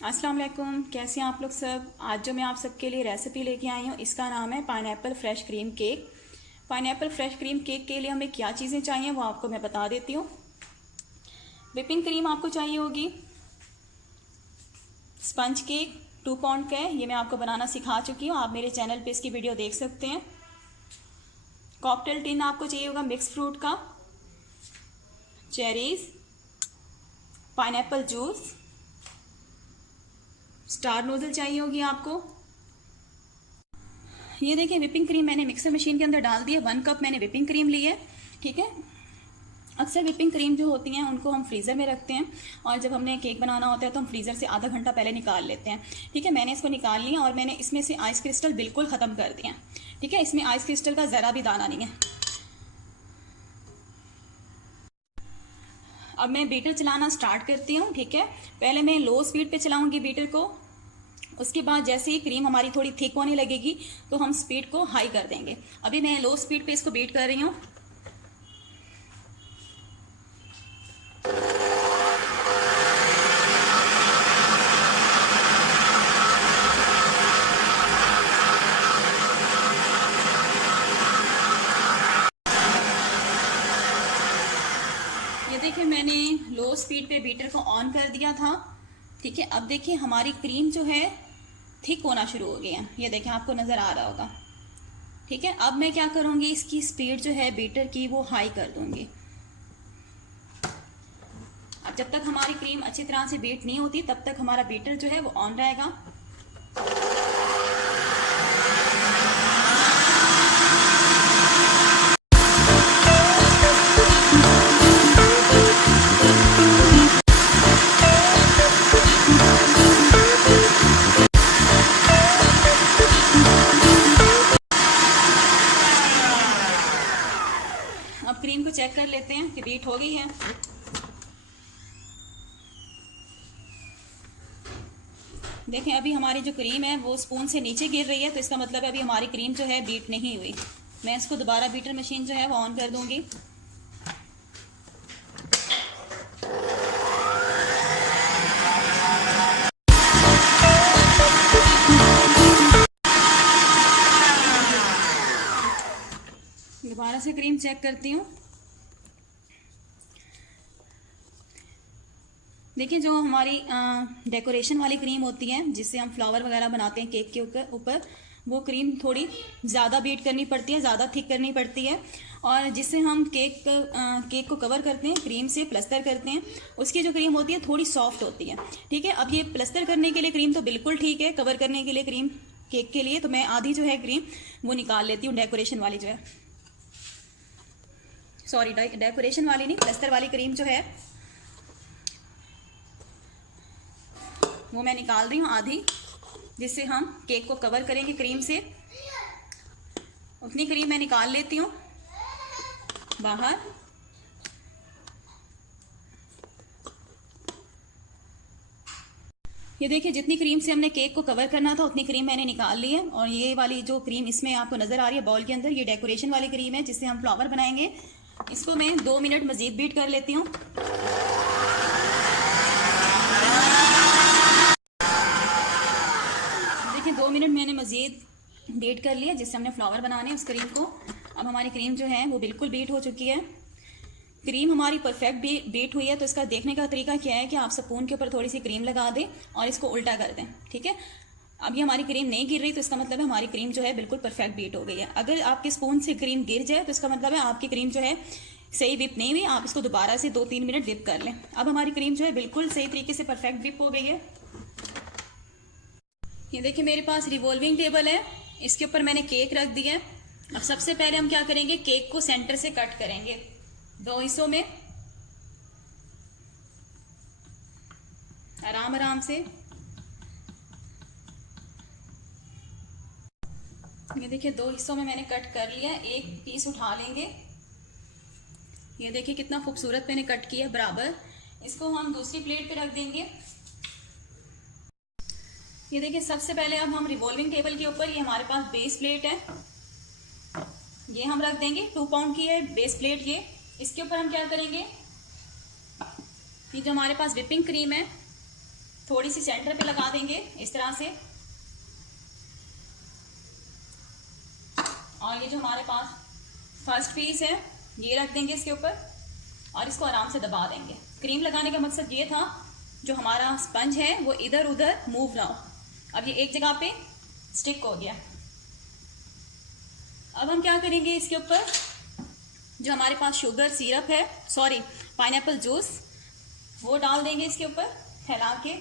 अस्सलाम वालेकुम, कैसे हैं आप लोग सब। आज जो मैं आप सबके लिए रेसिपी लेके आई हूँ इसका नाम है pineapple fresh cream cake. Pineapple fresh cream cake के लिए हमें क्या चीज़ें चाहिए वो आपको मैं बता देती हूँ। विपिंग क्रीम आपको चाहिए होगी। स्पंज केक 2 पाउंड का है, ये मैं आपको बनाना सिखा चुकी हूँ, आप मेरे चैनल पे इसकी वीडियो देख सकते हैं। कॉकटेल टिन आपको चाहिए होगा मिक्स फ्रूट का, cherries, pineapple juice, star noodle चाहिए होगी आपको। ये देखिए विपिंग क्रीम मैंने मिक्सर मशीन के अंदर डाल दी है। 1 कप मैंने विपिंग क्रीम ली है। ठीक है, अक्सर विपिंग क्रीम जो होती हैं उनको हम फ्रीज़र में रखते हैं और जब हमने केक बनाना होता है तो हम फ्रीज़र से आधा घंटा पहले निकाल लेते हैं। ठीक है, मैंने इसको निकाल लिया और मैंने इसमें से आइस क्रिस्टल बिल्कुल ख़त्म कर दिया। ठीक है, इसमें आइस क्रिस्टल का ज़रा भी दाना नहीं है। अब मैं बीटर चलाना स्टार्ट करती हूँ। ठीक है, पहले मैं लो स्पीड पे चलाऊंगी बीटर को, उसके बाद जैसे ही क्रीम हमारी थोड़ी थिक होने लगेगी तो हम स्पीड को हाई कर देंगे। अभी मैं लो स्पीड पे इसको बीट कर रही हूँ। ये देखिए मैंने लो स्पीड पे बीटर को ऑन कर दिया था। ठीक है, अब देखिए हमारी क्रीम जो है थिक होना शुरू हो गई है। ये देखिए आपको नज़र आ रहा होगा। ठीक है, अब मैं क्या करूँगी, इसकी स्पीड जो है बीटर की वो हाई कर दूँगी। अब जब तक हमारी क्रीम अच्छी तरह से बीट नहीं होती तब तक हमारा बीटर जो है वो ऑन रहेगा। अब क्रीम को चेक कर लेते हैं कि बीट हो गई है। देखें अभी हमारी जो क्रीम है वो स्पून से नीचे गिर रही है, तो इसका मतलब है अभी हमारी क्रीम जो है बीट नहीं हुई। मैं इसको दोबारा बीटर मशीन जो है वो ऑन कर दूंगी। दोबारा से क्रीम चेक करती हूँ। देखिए जो हमारी डेकोरेशन वाली क्रीम होती है जिससे हम फ्लावर वगैरह बनाते हैं केक के ऊपर, वो क्रीम थोड़ी ज़्यादा बीट करनी पड़ती है, ज़्यादा थिक करनी पड़ती है। और जिससे हम केक को कवर करते हैं, क्रीम से प्लस्तर करते हैं, उसकी जो क्रीम होती है थोड़ी सॉफ्ट होती है। ठीक है, अब ये प्लस्तर करने के लिए क्रीम तो बिल्कुल ठीक है, कवर करने के लिए क्रीम केक के लिए तो मैं आधी जो है क्रीम वो निकाल लेती हूँ। डेकोरेशन वाली जो है, सॉरी डेकोरेशन वाली नहीं, प्लस्तर वाली क्रीम जो है वो मैं निकाल रही हूँ आधी, जिससे हम केक को कवर करेंगे क्रीम से। उतनी क्रीम मैं निकाल लेती हूँ बाहर। ये देखिए जितनी क्रीम से हमने केक को कवर करना था उतनी क्रीम मैंने निकाल ली है। और ये वाली जो क्रीम इसमें आपको नज़र आ रही है बॉल के अंदर, ये डेकोरेशन वाली क्रीम है जिससे हम फ्लावर बनाएंगे। इसको मैं 2 मिनट मज़ीद बीट कर लेती हूँ। देखिए 2 मिनट मैंने मज़ीद बीट कर लिया जिससे हमने फ्लावर बनाने उस क्रीम को। अब हमारी क्रीम जो है वो बिल्कुल बीट हो चुकी है। क्रीम हमारी परफेक्ट बीट हुई है, तो इसका देखने का तरीका क्या है कि आप स्पून के ऊपर थोड़ी सी क्रीम लगा दें और इसको उल्टा कर दें। ठीक है, अब ये हमारी क्रीम नहीं गिर रही तो इसका मतलब है हमारी क्रीम जो है बिल्कुल परफेक्ट बीट हो गई है। अगर आपके स्पून से क्रीम गिर जाए तो इसका मतलब है आपकी क्रीम जो है सही विप नहीं हुई। आप इसको दोबारा से 2-3 मिनट विप कर लें। अब हमारी क्रीम जो है बिल्कुल सही तरीके से परफेक्ट विप हो गई है। ये देखिए मेरे पास रिवॉल्विंग टेबल है, इसके ऊपर मैंने केक रख दिया है। अब सबसे पहले हम क्या करेंगे, केक को सेंटर से कट करेंगे 2 हिस्सों में, आराम आराम से। ये देखिए 2 हिस्सों में मैंने कट कर लिया। एक पीस उठा लेंगे। ये देखिए कितना खूबसूरत मैंने कट किया बराबर। इसको हम दूसरी प्लेट पे रख देंगे। ये देखिए सबसे पहले अब हम रिवॉल्विंग टेबल के ऊपर, ये हमारे पास बेस प्लेट है, ये हम रख देंगे। 2 पाउंड की है बेस प्लेट ये। इसके ऊपर हम क्या करेंगे, ये जो हमारे पास विपिंग क्रीम है थोड़ी थोड़ी सी सेंटर पे लगा देंगे इस तरह से। और ये जो हमारे पास फर्स्ट पीस है ये रख देंगे इसके ऊपर और इसको आराम से दबा देंगे। क्रीम लगाने का मकसद ये था जो हमारा स्पंज है वो इधर उधर मूव ना हो। अब ये एक जगह पे स्टिक हो गया। अब हम क्या करेंगे, इसके ऊपर जो हमारे पास शुगर सिरप है, सॉरी पाइनएप्पल जूस, वो डाल देंगे इसके ऊपर फैला के।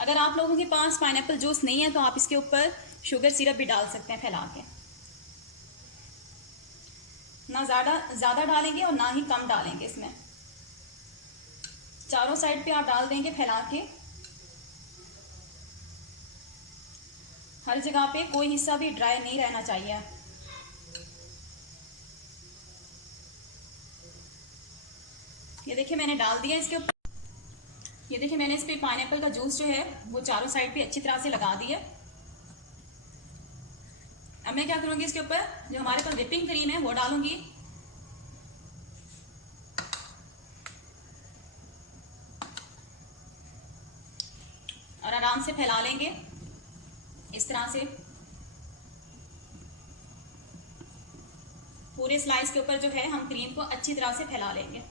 अगर आप लोगों के पास पाइनएप्पल जूस नहीं है तो आप इसके ऊपर शुगर सिरप भी डाल सकते हैं फैला के। ना ज़्यादा डालेंगे और ना ही कम डालेंगे इसमें। चारों साइड पे आप डाल देंगे फैला के। हर जगह पे कोई हिस्सा भी ड्राई नहीं रहना चाहिए। ये देखिए मैंने डाल दिया इसके ऊपर। ये देखिए मैंने इस पे पाइनएप्पल का जूस जो है वो चारों साइड पे अच्छी तरह से लगा दिया। अब मैं क्या करूंगी, इसके ऊपर जो हमारे पास व्हिपिंग क्रीम है वो डालूंगी। और आराम से फैला लेंगे इस तरह से। पूरे स्लाइस के ऊपर जो है हम क्रीम को अच्छी तरह से फैला लेंगे।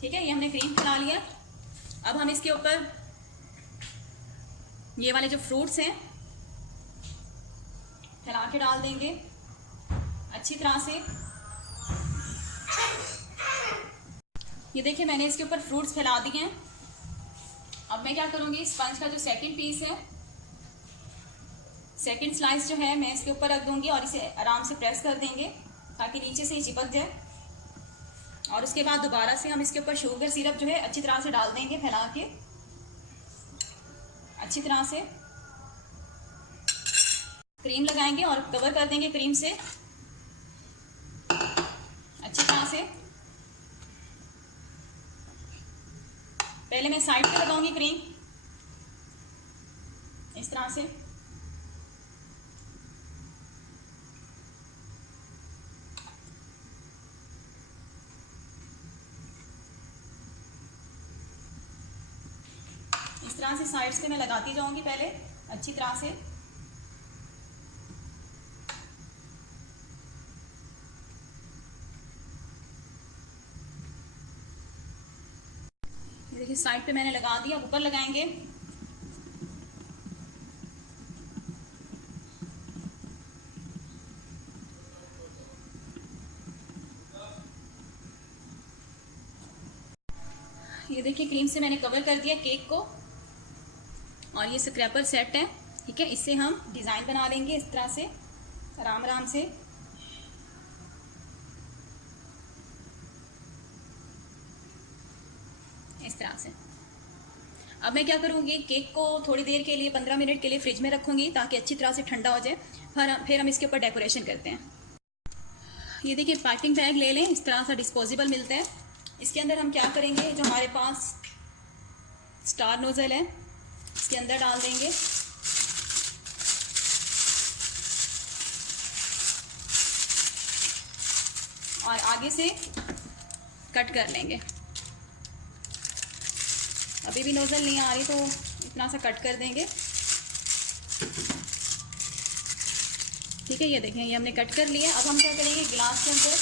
ठीक है, ये हमने क्रीम फैला लिया। अब हम इसके ऊपर ये वाले जो फ्रूट्स हैं फैला के डाल देंगे अच्छी तरह से। ये देखिए मैंने इसके ऊपर फ्रूट्स फैला दिए हैं। अब मैं क्या करूंगी, स्पंज का जो सेकंड पीस है, सेकंड स्लाइस जो है मैं इसके ऊपर रख दूंगी और इसे आराम से प्रेस कर देंगे ताकि नीचे से ही चिपक जाए। और उसके बाद दोबारा से हम इसके ऊपर शुगर सिरप जो है अच्छी तरह से डाल देंगे फैला के अच्छी तरह से। क्रीम लगाएंगे और कवर कर देंगे क्रीम से अच्छी तरह से। पहले मैं साइड पे लगाऊंगी क्रीम इस तरह से। इस तरह से साइड से मैं लगाती जाऊंगी पहले अच्छी तरह से। देखिए साइड पे मैंने लगा दिया, ऊपर लगाएंगे। ये देखिए क्रीम से मैंने कवर कर दिया केक को। और ये स्क्रैपर सेट है, ठीक है, इससे हम डिज़ाइन बना लेंगे इस तरह से आराम आराम से। इस तरह से। अब मैं क्या करूँगी, केक को थोड़ी देर के लिए 15 मिनट के लिए फ्रिज में रखूँगी ताकि अच्छी तरह से ठंडा हो जाए। फिर हम इसके ऊपर डेकोरेशन करते हैं। ये देखिए पाइपिंग बैग ले लें, इस तरह से डिस्पोजेबल मिलते हैं। इसके अंदर हम क्या करेंगे, जो हमारे पास स्टार नोजल है इसके अंदर डाल देंगे। और आगे से कट कर लेंगे। अभी भी नोजल नहीं आ रही तो इतना सा कट कर देंगे। ठीक है, ये देखें ये हमने कट कर लिया। अब हम क्या करेंगे, गिलास के अंदर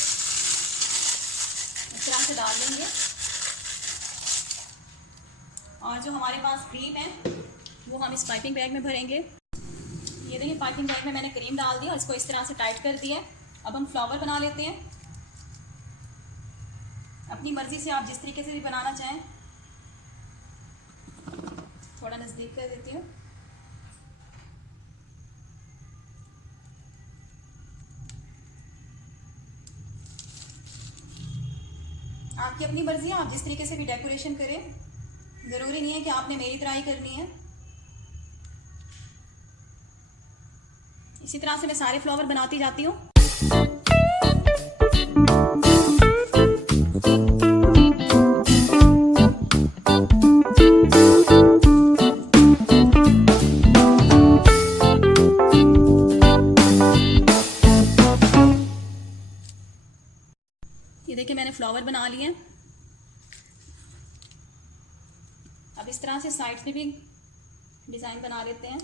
इस तरह से डाल देंगे। और जो हमारे पास क्रीम है वो हम इस पाइपिंग बैग में भरेंगे। ये देखिए पाइपिंग बैग में मैंने क्रीम डाल दी और इसको इस तरह से टाइट कर दिया। अब हम फ्लावर बना लेते हैं। अपनी मर्जी से आप जिस तरीके से भी बनाना चाहें। थोड़ा नज़दीक कर देती हूँ। आपकी अपनी मर्जी है, आप जिस तरीके से भी डेकोरेशन करें। ज़रूरी नहीं है कि आपने मेरी तरह ही करनी है। इसी तरह से मैं सारे फ्लावर बनाती जाती हूँ। ये देखिए मैंने फ्लावर बना लिए। अब इस तरह से साइड्स में भी डिज़ाइन बना लेते हैं।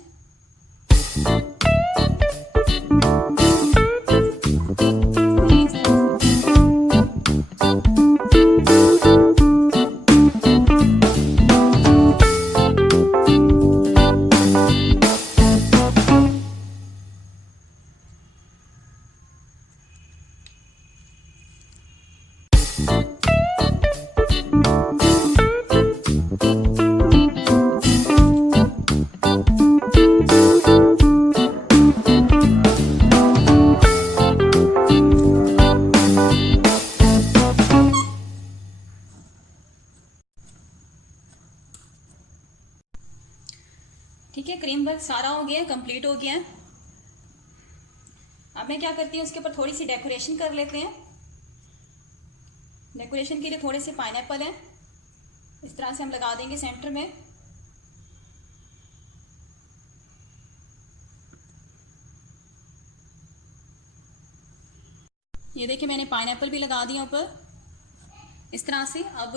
ठीक है, क्रीम वर्क सारा हो गया है, कंप्लीट हो गया है। अब मैं क्या करती हूँ, इसके ऊपर थोड़ी सी डेकोरेशन कर लेते हैं। डेकोरेशन के लिए थोड़े से पाइनएप्पल हैं, इस तरह से हम लगा देंगे सेंटर में। ये देखिए मैंने पाइनएप्पल भी लगा दिया ऊपर इस तरह से। अब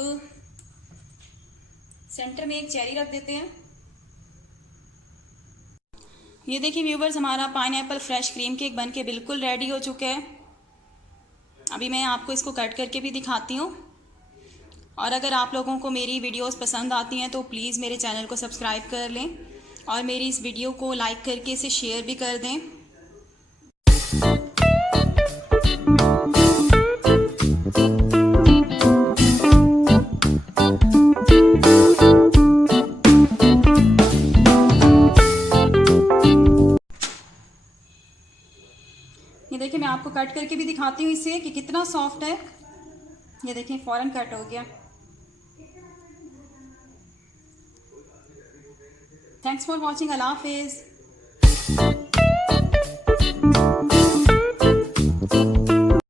सेंटर में एक चेरी रख देते हैं। ये देखिए व्यूवर्स, हमारा पाइनएप्पल फ्रेश क्रीम केक बन के बिल्कुल रेडी हो चुका है। अभी मैं आपको इसको कट करके भी दिखाती हूँ। और अगर आप लोगों को मेरी वीडियोस पसंद आती हैं तो प्लीज़ मेरे चैनल को सब्सक्राइब कर लें और मेरी इस वीडियो को लाइक करके इसे शेयर भी कर दें। ये देखिए मैं आपको कट करके भी दिखाती हूँ इसे कि कितना सॉफ्ट है। ये देखिए फ़ौरन कट हो गया। Thanks for watching. अल्लाह हाफिज़।